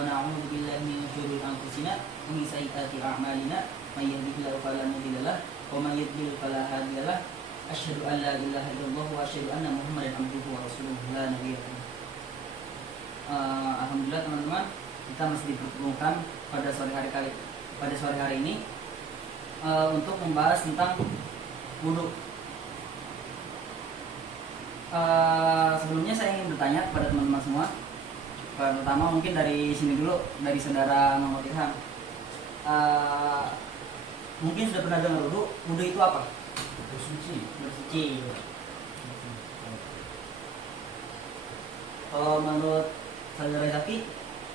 wa na'udzu billahi min syururi anfusina wa min sayyiati a'malina may yahdihillahu fala mudilla lahu wa may yudlil fala hadiya lahu asyhadu an la ilaha illallah wa asyhadu anna muhammadan abduhu wa rasuluhu la nabiyya ba'dahu. Alhamdulillah teman-teman, kita masih dipertemukan pada sore hari ini untuk membahas tentang wudu. Sebelumnya saya ingin bertanya kepada teman-teman semua. Pertama mungkin dari sini dulu, dari saudara Muhammad Ilham. Mungkin sudah pernah dengar wudu. Wudu itu apa? Bersuci. Kalau menurut saudara Zaki,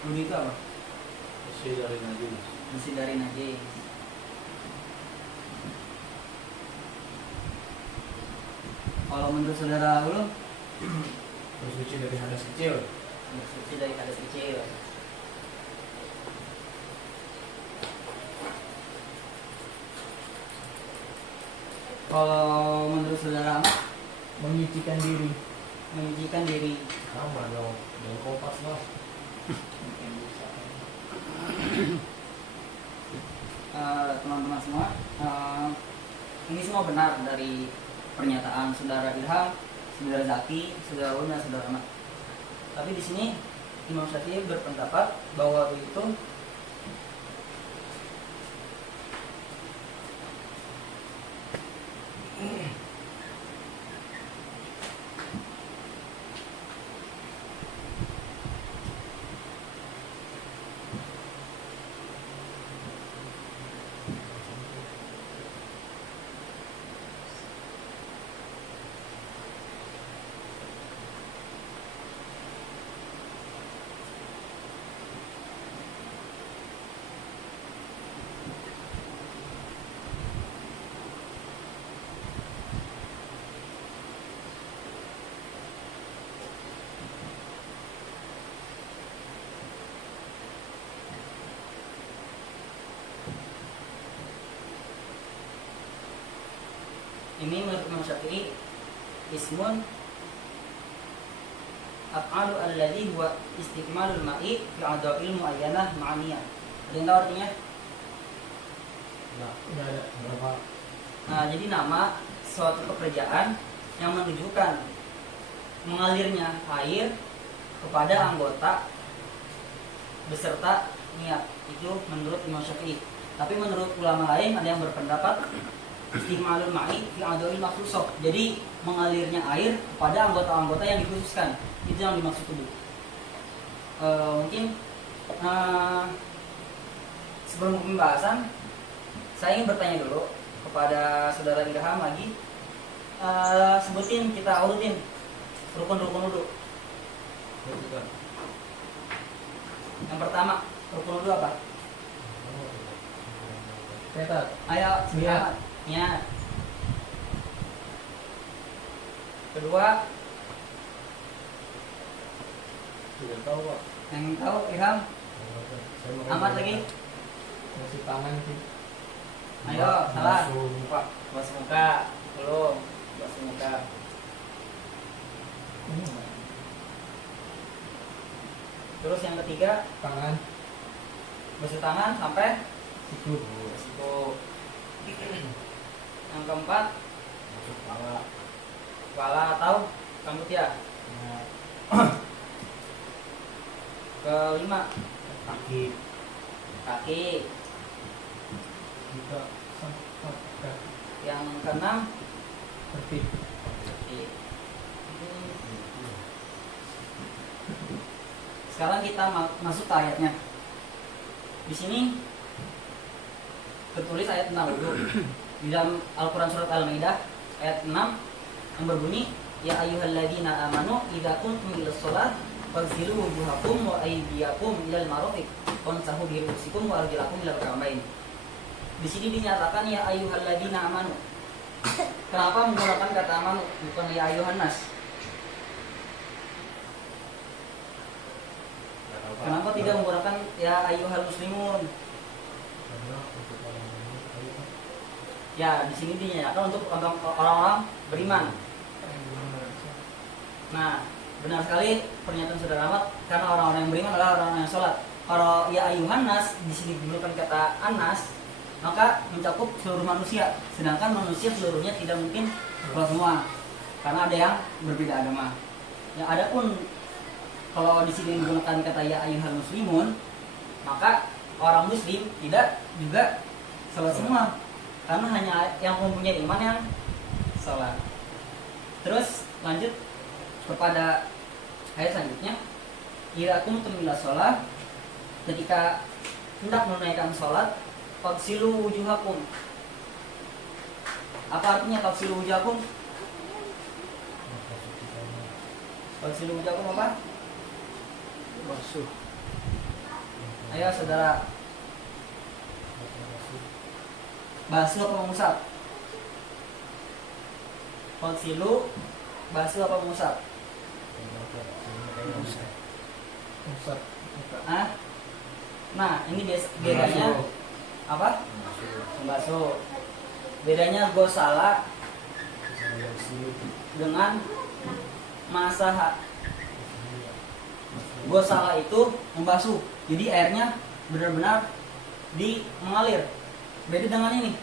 wudu itu apa? Bersih dari najis. Kalau menurut saudara Ulum, bersuci dari hadas kecil. bersuci dari hadas kecil. Kalau menurut saudara Ahmad, Menyucikan diri. menyucikan diri. Sama dong, dengan kompas lah. Teman-teman semua, ini semua benar dari pernyataan saudara Ilham, saudara Zaki, saudara Ulum dan saudara Ahmad. Tapi di sini Imam Syafi'i berpendapat bahwa itu ini menurut Imam Syafi'i ismun af'alu alladhi huwa istikmalul ma'i fi a'dha'il mu'ayyanah ma'aniyah. Ada yang tahu artinya? Nah, ini ada berapa? Nah, jadi nama suatu pekerjaan yang menunjukkan mengalirnya air kepada anggota beserta niat. Itu menurut Imam Syafi'i. Tapi menurut ulama lain ada yang berpendapat istikmalul ma'i fi a'dha'il makhsusah. Jadi mengalirnya air kepada anggota-anggota yang dikhususkan. Itu yang dimaksud dulu. Mungkin sebelum pembahasan saya ingin bertanya dulu kepada saudara Ilham lagi. Sebutin, kita urutin rukun-rukun wudu. Yang pertama, rukun wudu apa? Catat. Ayo, Niat. Niat. Kedua, Tidak tahu, Pak. yang tahu Ilham, Saya mau Ahmad lagi. Masih tangan sih. Ayo, salah. Basuh muka. Basuh muka, belum. Basuh muka. Terus yang ketiga, Tangan. basuh tangan sampai Siku. siku. Yang keempat, Masuk kepala. kepala atau rambut ya. Nah, Kelima, kaki. kaki. Kita sampai kaki. Yang keenam, Tertib. kaki. Sekarang kita masuk ke ayatnya. Di sini tertulis ayat tentang wudu. Di dalam Al-Quran surat Al-Maidah ayat 6 yang berbunyi, ya ayyuhalladzina amanu idza kuntum ilas shalah faghsilu wujuhakum wa aydiyakum ilal marafiq wamsahu bi ru'usikum wa arjulakum ilal ka'bayn. Di sini dinyatakan ya ayyuhalladzina amanu. Kenapa menggunakan kata amanu bukan ya ayyuhan nas? Kenapa tidak menggunakan ya ayyuhal muslimun? Karena untuk orang beriman, Ya, di sini dinyatakan untuk orang-orang beriman. Nah, Benar sekali pernyataan saudara Ahmad, karena orang-orang yang beriman adalah orang-orang yang sholat. Kalau ya ayuhan nas di sini digunakan kata anas, maka mencakup seluruh manusia. Sedangkan manusia seluruhnya tidak mungkin sholat semua, karena ada yang berbeda agama. Ya adapun kalau di sini digunakan kata ya ayuhal muslimun, maka orang muslim tidak juga sholat semua, karena hanya yang mempunyai iman yang sholat. Terus lanjut kepada ayat selanjutnya, ila kumtum ila sholat, ketika hendak menunaikan sholat, faghsilu wujuhakum. Apa artinya faghsilu wujuhakum? Faghsilu wujuhakum apa? Basuh. Ayo saudara, basuh apa mengusap? Faghsilu, basuh apa mengusap? Usap. Ah? Nah, ini bedanya apa? Membasuh. Bedanya gosala dengan masaha. Gosala itu membasuh, jadi airnya benar-benar mengalir. Beda dengan ini,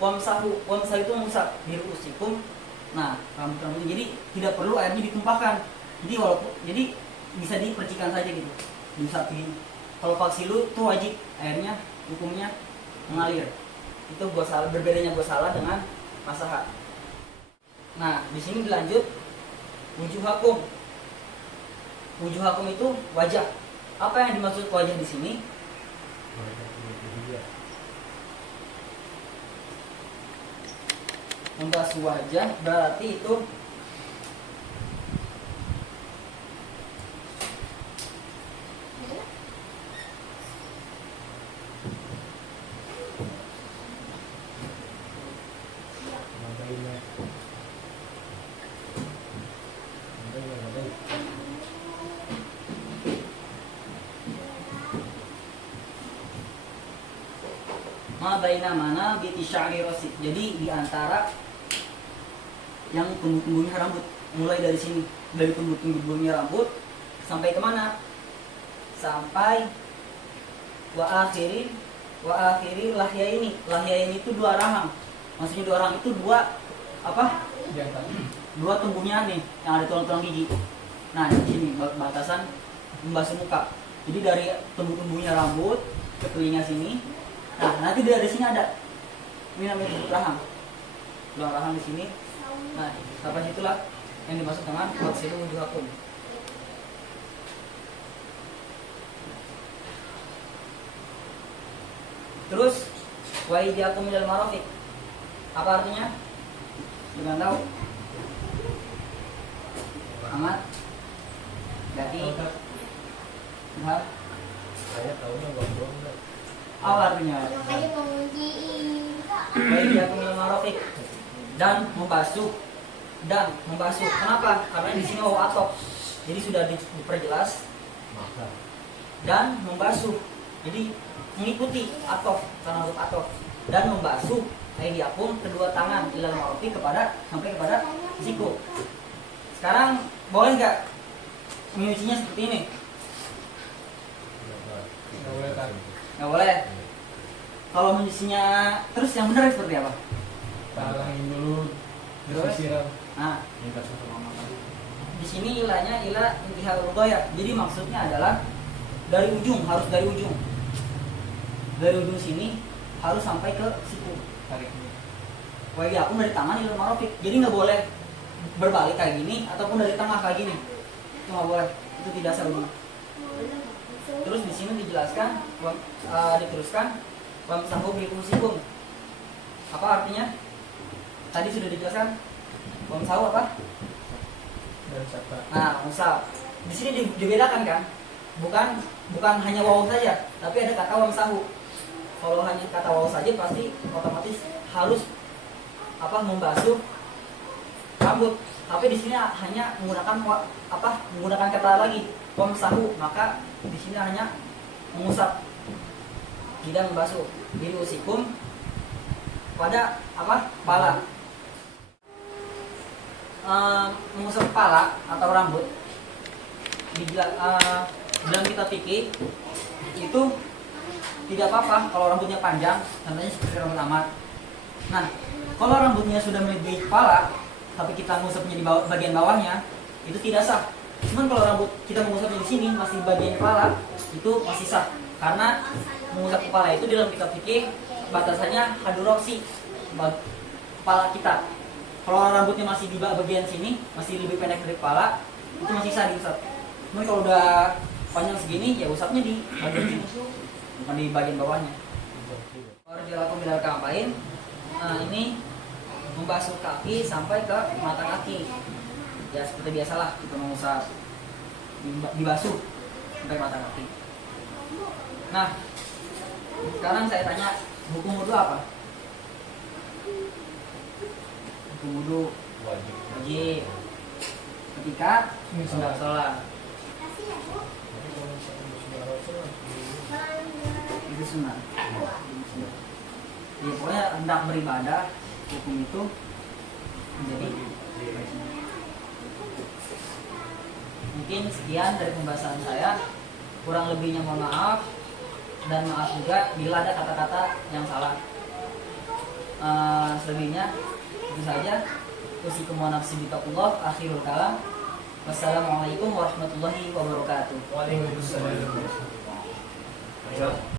wamsahu. Wamsahu itu mengusap di ruusikum. Nah, rambut-rambut, jadi tidak perlu airnya ditumpahkan. Jadi bisa dipercikan saja gitu, diusapiin. Kalau faghsilu itu wajib, airnya hukumnya mengalir. Itu gosala, berbedanya gosala dengan masaha. Nah, di sini dilanjut wujuhakum. Wujuhakum itu wajah. Apa yang dimaksud wajah di sini? Membasuh wajah berarti itu ma baina mana biti sya'ri rasid. Jadi di antara yang tumbuh-tumbuhnya rambut, mulai dari sini, dari tumbuh-tumbuhnya rambut sampai kemana? Sampai wa akhiri lahya ini. Lahya ini itu dua rahang. Maksudnya dua rahang itu dua apa? Dua tumbuhnya nih yang ada tulang-tulang gigi. Nah, di sini batasan membasuh muka. Jadi dari tumbuh-tumbuhnya rambut ke telinga sini. Nah, nanti dari sini ada ini namanya rahang. Tulang rahang di sini. Nah, sampai situlah yang dimaksud dengan faghsilu wujuhakum. Terus wa iyyakum minal marafiq. Apa artinya? Dengan tahu? Amat. Jadi Nah, Saya tahunya gong-gong. apa artinya? Wa iyyakum minal marafiq. Dan membasuh. Kenapa? Karena di sini waw atop. Jadi sudah diperjelas. Maka Dan membasuh. Jadi mengikuti atop, karena huruf atop. Dan membasuh aydiakum, kedua tangan, ilal marafiq, sampai kepada siku. Sekarang boleh nggak menyucinya seperti ini? nggak boleh kan? Nggak boleh. Kalau menyucinya terus yang benar seperti apa? Talangin dulu, Terus? siram. Nah, di sini ilahnya ilah intihal ruqyah. Jadi maksudnya adalah dari ujung, harus dari ujung. Dari ujung sini harus sampai ke siku. Tariknya. Wa iyyakum dari tangan ilal marafiq. Jadi nggak boleh berbalik kayak gini ataupun dari tengah kayak gini. Itu nggak boleh. Itu tidak sah. Terus di sini dijelaskan, diteruskan wamsahu bi ru'usikum. Apa artinya? Tadi sudah dijelaskan. Wamsahu apa? Dan sapa. Nah, musab. Di sini dibedakan kan? Bukan hanya waw saja, tapi ada kata wamsahu. Kalau hanya kata waw saja pasti otomatis harus membasuh rambut. Tapi di sini hanya menggunakan kata lagi wamsahu, maka di sini hanya mengusap, tidak membasuh. Jadi usikum pada kepala. Mengusap kepala atau rambut dalam kitab fikih itu tidak apa-apa kalau rambutnya panjang, contohnya seperti rambut amat. Nah, kalau rambutnya sudah melebihi kepala, tapi kita mengusapnya di bagian bawahnya, itu tidak sah. Cuman kalau rambut kita mengusapnya di sini masih di bagian kepala, itu masih sah. Karena mengusap kepala itu dalam kitab fikih batasannya hadroksi kepala kita. Kalau rambutnya masih di bagian sini, masih lebih pendek dari kepala, itu masih sah diusap. Cuman kalau udah panjang segini, ya usapnya di bagian sini, bukan di bagian bawahnya. Warjalakum minal ka'bain. Nah, ini membasuh kaki sampai ke mata kaki. Ya seperti biasalah kita mengusap, dibasuh sampai mata kaki. Nah, sekarang saya tanya, hukum wudu apa? Hukum wudu Wajib. wajib ketika sudah sholat. Itu sunnah. Ya pokoknya hendak beribadah, hukum itu menjadi wajib. Mungkin sekian dari pembahasan saya. Kurang lebihnya mohon maaf, dan maaf juga bila ada kata-kata yang salah. Selebihnya itu saja. Usikum wa nafsi bittaqullah. Akhirul kalam. Wassalamualaikum warahmatullahi wabarakatuh. Waalaikumsalam.